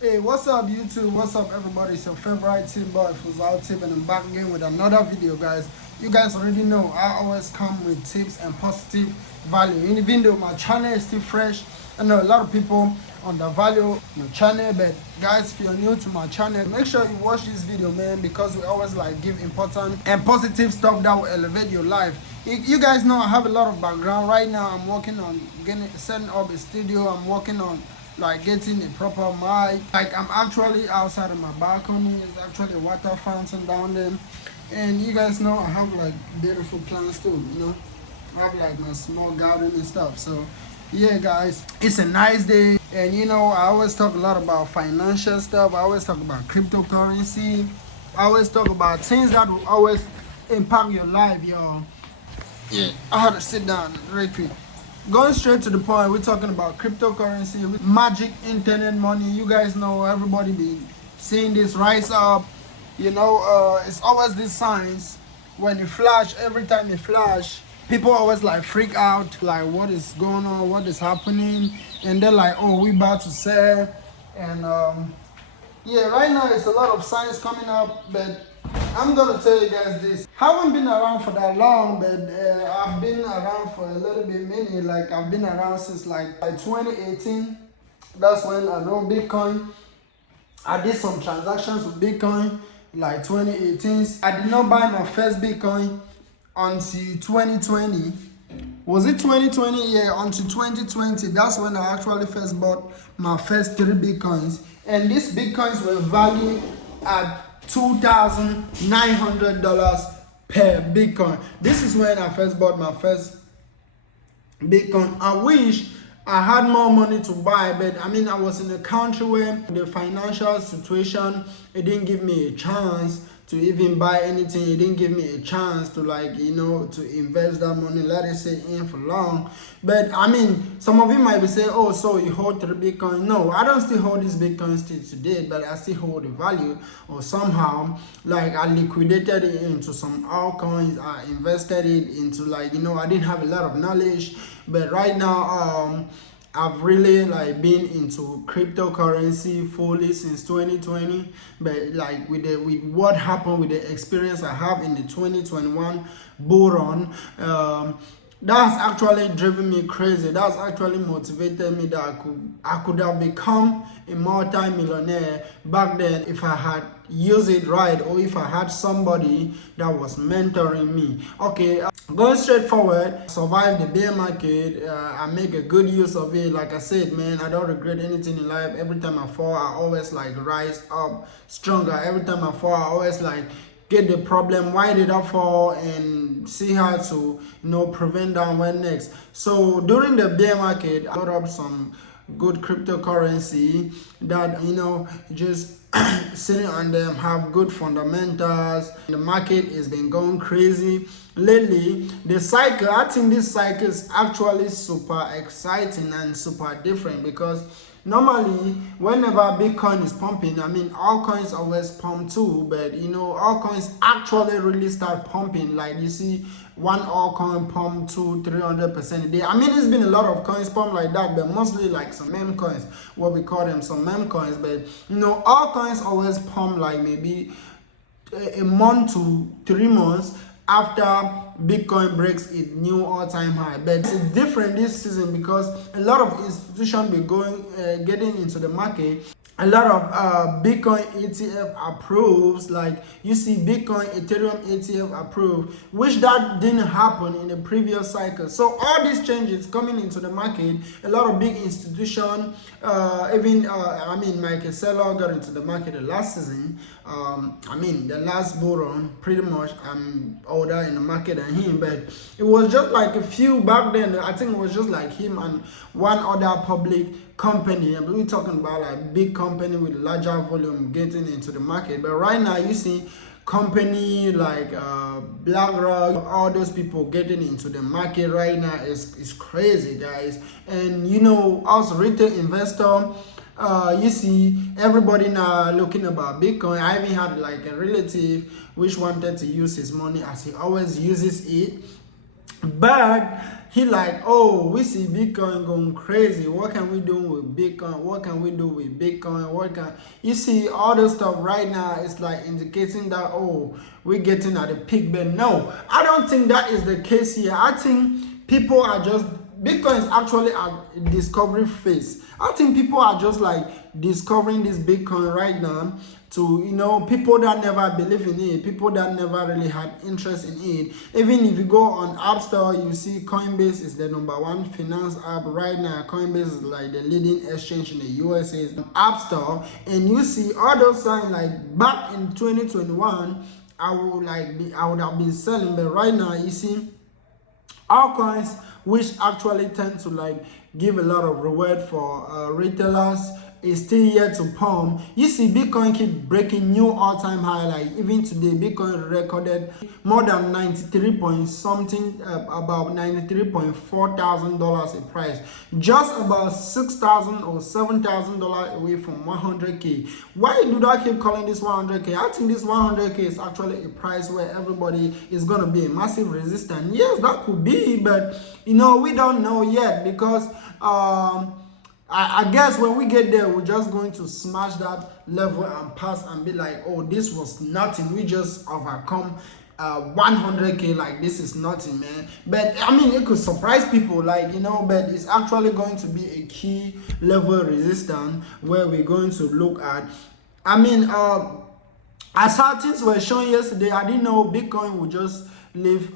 Hey, what's up YouTube? What's up everybody? It's your favorite team boy Fuzal Tip, and I'm back again with another video, guys. You guys already know I always come with tips and positive value. Even though my channel is still fresh, I know a lot of people undervalue my channel, but guys, if you're new to my channel, make sure you watch this video, man, because we always like give important and positive stuff that will elevate your life. You guys know I have a lot of background right now. I'm working on setting up a studio. I'm working on like getting a proper mic. Like I'm actually outside of my balcony. It's actually a water fountain down there. And you guys know I have like beautiful plants too, you know. I have like my small garden and stuff. So yeah guys, it's a nice day. And you know, I always talk a lot about financial stuff. I always talk about cryptocurrency. I always talk about things that will always impact your life, y'all. Yeah, I had to sit down very quick. Going straight to the point, we're talking about cryptocurrency, magic internet money. You guys know everybody be seeing this rise up. You know, it's always these signs when it flash. Every time it flash, people always like freak out, like what is going on, what is happening, and they're like, oh, we about to sell. And yeah, right now it's a lot of signs coming up, but I'm gonna tell you guys this. Haven't been around for that long, but I've been around for a little bit many. Like I've been around since like 2018. That's when I know Bitcoin. I did some transactions with Bitcoin like 2018. I did not buy my first Bitcoin until 2020. Was it 2020? Yeah, until 2020. That's when I actually first bought my first 3 Bitcoins. And these Bitcoins were valued at $2,900 per Bitcoin. This is when I first bought my first Bitcoin. I wish I had more money to buy, but I mean, I was in a country where the financial situation, it didn't give me a chance to even buy anything. It didn't give me a chance to, like, you know, to invest that money, let it stay in for long. But I mean, some of you might be saying, oh, so you hold 3 Bitcoin. No, I don't still hold these Bitcoins still today, but I still hold the value. Or somehow, like, I liquidated it into some altcoins. I invested it into, like, you know, I didn't have a lot of knowledge, but right now I've really like been into cryptocurrency fully since 2020. But like with what happened, with the experience I have in the 2021 bull run, that's actually driven me crazy. That's actually motivated me that I could have become a multi-millionaire back then if I had used it right, or if I had somebody that was mentoring me. Okay, going straight forward, survive the bear market. I make a good use of it. Like I said, man, I don't regret anything in life. Every time I fall, I always like rise up stronger. Every time I fall, I always like get the problem, why did I fall, and see how to, you know, prevent that one next. So during the bear market, I got up some good cryptocurrency that, you know, just sitting on them, have good fundamentals. The market has been going crazy lately. The cycle, I think this cycle is actually super exciting and super different, because normally whenever Bitcoin is pumping, I mean, all coins always pump too, but you know, all coins actually really start pumping. Like you see one altcoin pump 200-300% a day. I mean, it's been a lot of coins pump like that, but mostly like some meme coins, what we call them, some meme coins. But you know, all coins always pump like maybe a month to 3 months after Bitcoin breaks its new all-time high. But it's different this season because a lot of institutions be getting into the market. A lot of Bitcoin ETF approves, like you see Bitcoin Ethereum ETF approved, which that didn't happen in the previous cycle. So all these changes coming into the market, a lot of big institutions, even I mean, Michael Saylor got into the market the last season. I mean, the last bull run, pretty much I'm older in the market than him, but it was just like a few back then. I think it was just like him and one other public company. And we're talking about like big company with larger volume getting into the market. But right now you see company like BlackRock, all those people getting into the market right now is crazy, guys. And you know, as retail investor, you see everybody now looking about Bitcoin. I even had like a relative which wanted to use his money as he always uses it, but he like, oh, we see Bitcoin going crazy. What can we do with Bitcoin? What can we do with Bitcoin? What can you see all this stuff right now? It's like indicating that, oh, we're getting at the peak. But no, I don't think that is the case here. I think people are just, Bitcoin is actually a discovery phase. I think people are just like discovering this Bitcoin right now, to, you know, people that never believe in it, people that never really had interest in it. Even if you go on App Store, you see Coinbase is the #1 finance app right now. Coinbase is like the leading exchange in the USA's App Store, and you see all those signs. Like back in 2021, I would have been selling, but right now you see altcoins which actually tend to like give a lot of reward for retailers is still yet to pump. You see Bitcoin keep breaking new all-time high. Like even today Bitcoin recorded more than 93 point something, about $93.4 thousand a price, just about $6,000 or $7,000 away from 100k. Why do I keep calling this 100k? I think this 100k is actually a price where everybody is going to be a massive resistance. Yes, that could be, but you know, we don't know yet, because I guess when we get there, we're just going to smash that level and pass and be like, oh, this was nothing. We just overcome 100k. Like, this is nothing, man. But I mean, it could surprise people, like, you know, but it's actually going to be a key level resistance where we're going to look at. I mean, as how things were shown yesterday, I didn't know Bitcoin would just leave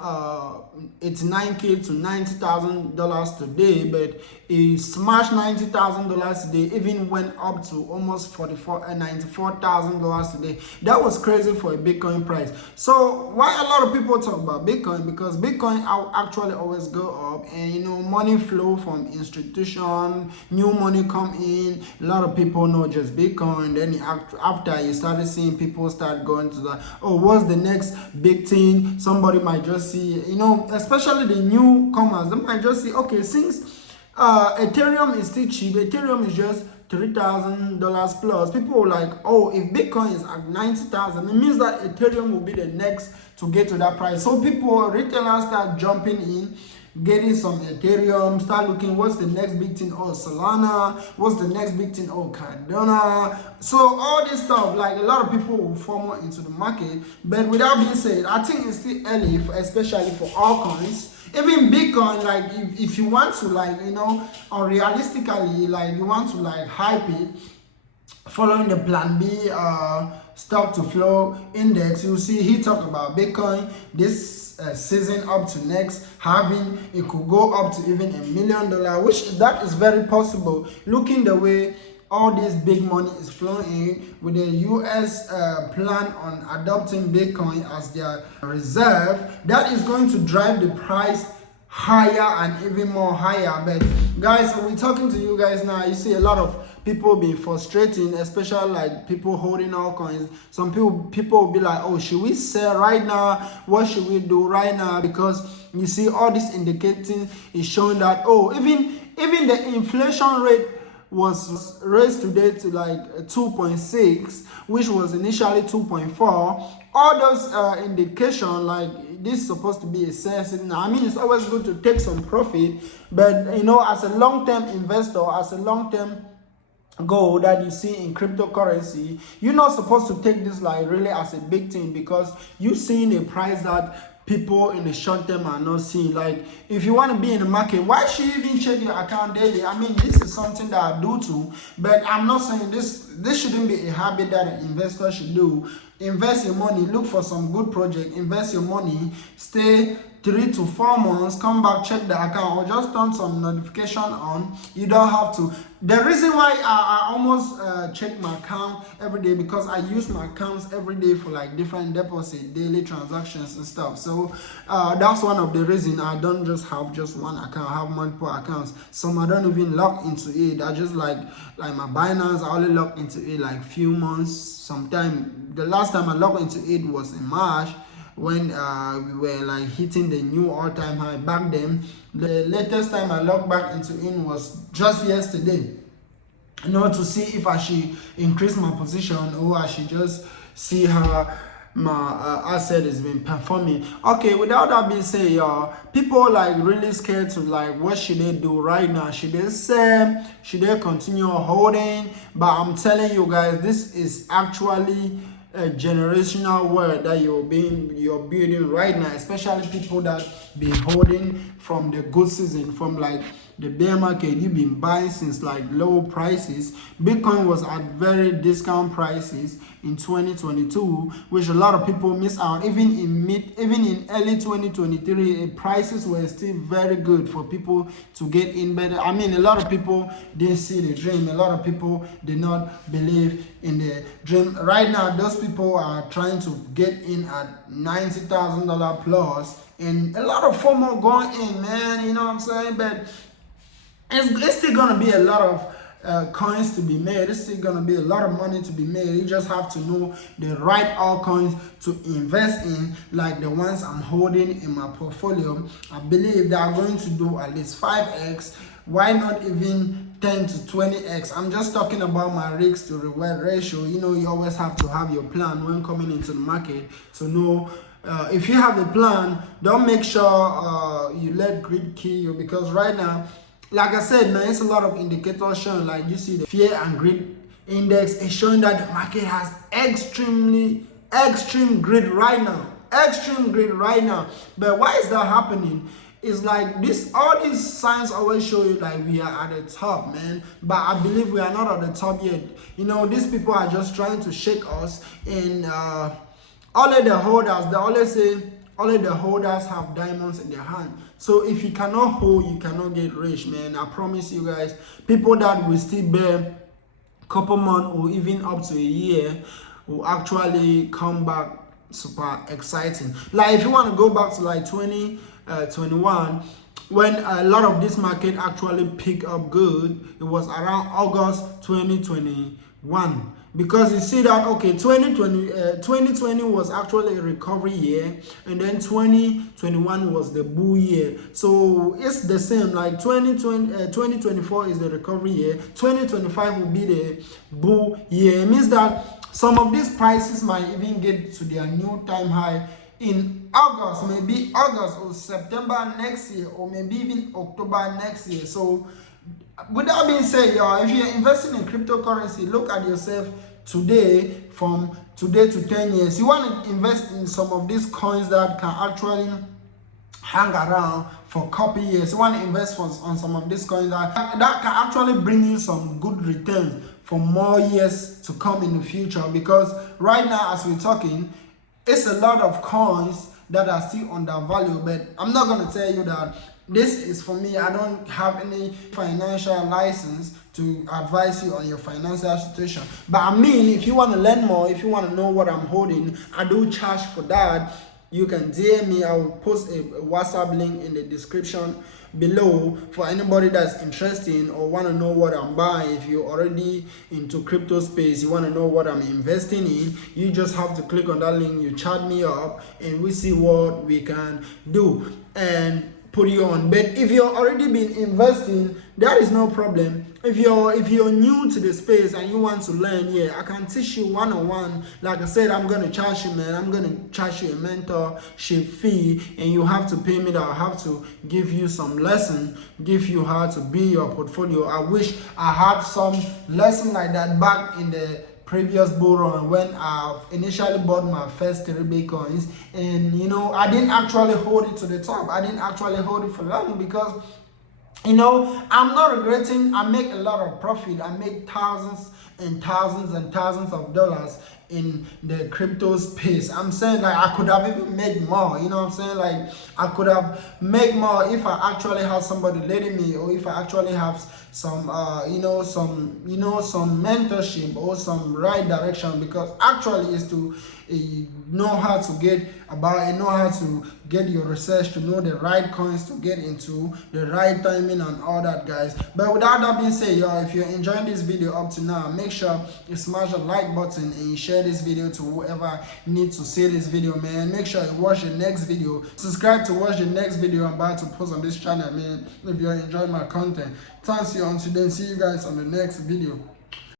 $89k to $90,000 today, but it smashed $90,000 today, even went up to almost $94,000 today. That was crazy for a Bitcoin price. So why a lot of people talk about Bitcoin? Because Bitcoin actually always go up, and you know, money flow from institution, new money come in. A lot of people know just Bitcoin. Then after you started seeing people start going to that, oh, what's the next big thing? Somebody might just see, you know, especially the newcomers, they might just see, okay, since Ethereum is still cheap, Ethereum is just $3,000 plus. People are like, oh, if Bitcoin is at 90,000, it means that Ethereum will be the next to get to that price. So people, retailers start jumping in, getting some Ethereum, start looking, what's the next big thing? Oh, Solana. What's the next big thing? Oh, Cardano. So all this stuff, like, a lot of people will fall more into the market. But with that being said, I think it's still early, especially for altcoins. Even Bitcoin, like, if you want to, like, you know, or realistically, like, you want to like hype it, following the plan B stock to flow index, you see he talked about Bitcoin this season up to next having, it could go up to even $1 million, which that is very possible, looking the way all this big money is flowing in, with the US plan on adopting Bitcoin as their reserve. That is going to drive the price higher and even more higher. But guys, when we're talking to you guys now, you see a lot of people being frustrating, especially like people holding altcoins. Some people will be like, oh, should we sell right now? What should we do right now? Because you see all this indicating is showing that, oh, even the inflation rate was raised today to like 2.6, which was initially 2.4. All those indication, like, this is supposed to be a sell signal. I mean, it's always good to take some profit, but you know, as a long-term investor, as a long-term goal that you see in cryptocurrency, you're not supposed to take this like really as a big thing, because you're seeing a price that people in the short term are not seeing. Like, if you want to be in the market, why should you even check your account daily? I mean, this is something that I do too, but I'm not saying this shouldn't be a habit that an investor should do. Invest your money, look for some good project, invest your money, stay 3 to 4 months, come back, check the account, or just turn some notification on. You don't have to. The reason why I almost check my account every day, because I use my accounts every day for like different deposit, daily transactions and stuff. So that's one of the reasons I don't just have just one account. I have multiple accounts. Some I don't even log into it. I just like my Binance, I only log into it like few months. Sometime the last time I logged into it was in March, when we were like hitting the new all-time high. Back then, the latest time I logged back into it was just yesterday, you know, to see if I should increase my position or I should just see how asset has been performing. Okay, without that being said, y'all, people like really scared to like what should they do right now? Should they sell? Should they continue holding? But I'm telling you guys, this is actually a generational wealth that you're building right now, especially people that be holding from the good season, from like the bear market. You've been buying since like low prices. Bitcoin was at very discount prices in 2022, which a lot of people miss out. Even in early 2023, prices were still very good for people to get in better. I mean, a lot of people didn't see the dream. A lot of people did not believe in the dream. Right now, those people are trying to get in at $90,000 plus, and a lot of FOMO going in, man. You know what I'm saying? But it's still gonna be a lot of coins to be made. It's still gonna be a lot of money to be made. You just have to know the right altcoins to invest in, like the ones I'm holding in my portfolio. I believe they are going to do at least 5x. Why not even 10 to 20x? I'm just talking about my risk to reward ratio. You know, you always have to have your plan when coming into the market to know. If you have a plan, don't make sure you let greed kill you, because right now, like I said, man, it's a lot of indicators showing, like you see the fear and greed index is showing that the market has extreme greed right now. Extreme greed right now. But why is that happening? It's like this, all these signs always show you like we are at the top, man. But I believe we are not at the top yet. You know, these people are just trying to shake us. And only the holders, they always say, only the holders have diamonds in their hand. So if you cannot hold, you cannot get rich, man. I promise you guys, people that will still bear couple months or even up to a year will actually come back super exciting. Like if you want to go back to like 2021, when a lot of this market actually picked up good, it was around August 2021. Because you see that, okay, 2020 was actually a recovery year, and then 2021 was the bull year. So it's the same, like 2024 is the recovery year, 2025 will be the bull year. It means that some of these prices might even get to their new time high in August, maybe August or September next year, or maybe even October next year. So with that being said, y'all, if you're investing in cryptocurrency, look at yourself today, from today to 10 years. You want to invest in some of these coins that can actually hang around for a couple years. You want to invest on some of these coins that can actually bring you some good returns for more years to come in the future. Because right now, as we're talking, it's a lot of coins that are still undervalued. But I'm not going to tell you that this is for me. I don't have any financial license to advise you on your financial situation. But I mean, if you want to learn more, if you want to know what I'm holding, I do charge for that. You can DM me. I will post a WhatsApp link in the description below for anybody that's interested or want to know what I'm buying. If you're already into crypto space, you want to know what I'm investing in, you just have to click on that link, you chat me up, and we see what we can do and put you on. But if you've already been investing, that is no problem. If you're new to the space and you want to learn, yeah, I can teach you one-on-one. Like I said, I'm gonna charge you, man. I'm gonna charge you a mentorship fee, and you have to pay me that. I have to give you some lesson, give you how to build your portfolio. I wish I had some lesson like that back in the previous bull run when I initially bought my first 3 Bitcoins, and you know, I didn't actually hold it to the top. I didn't actually hold it for long because, you know, I'm not regretting. I make a lot of profit. I make thousands and thousands and thousands of dollars in the crypto space. I'm saying, like, I could have even made more, you know what I'm saying? Like, I could have made more if I actually had somebody leading me, or if I actually have some some mentorship or some right direction. Because actually is to know how to get about it, know how to get your research, to know the right coins to get into, the right timing and all that, guys. But without that being said, y'all, if you're enjoying this video up to now, make sure you smash the like button and you share this video to whoever needs to see this video, man. Make sure you watch the next video, subscribe to watch the next video I'm about to post on this channel, man, if you're enjoying my content. Thanks you. Until then, see you guys on the next video.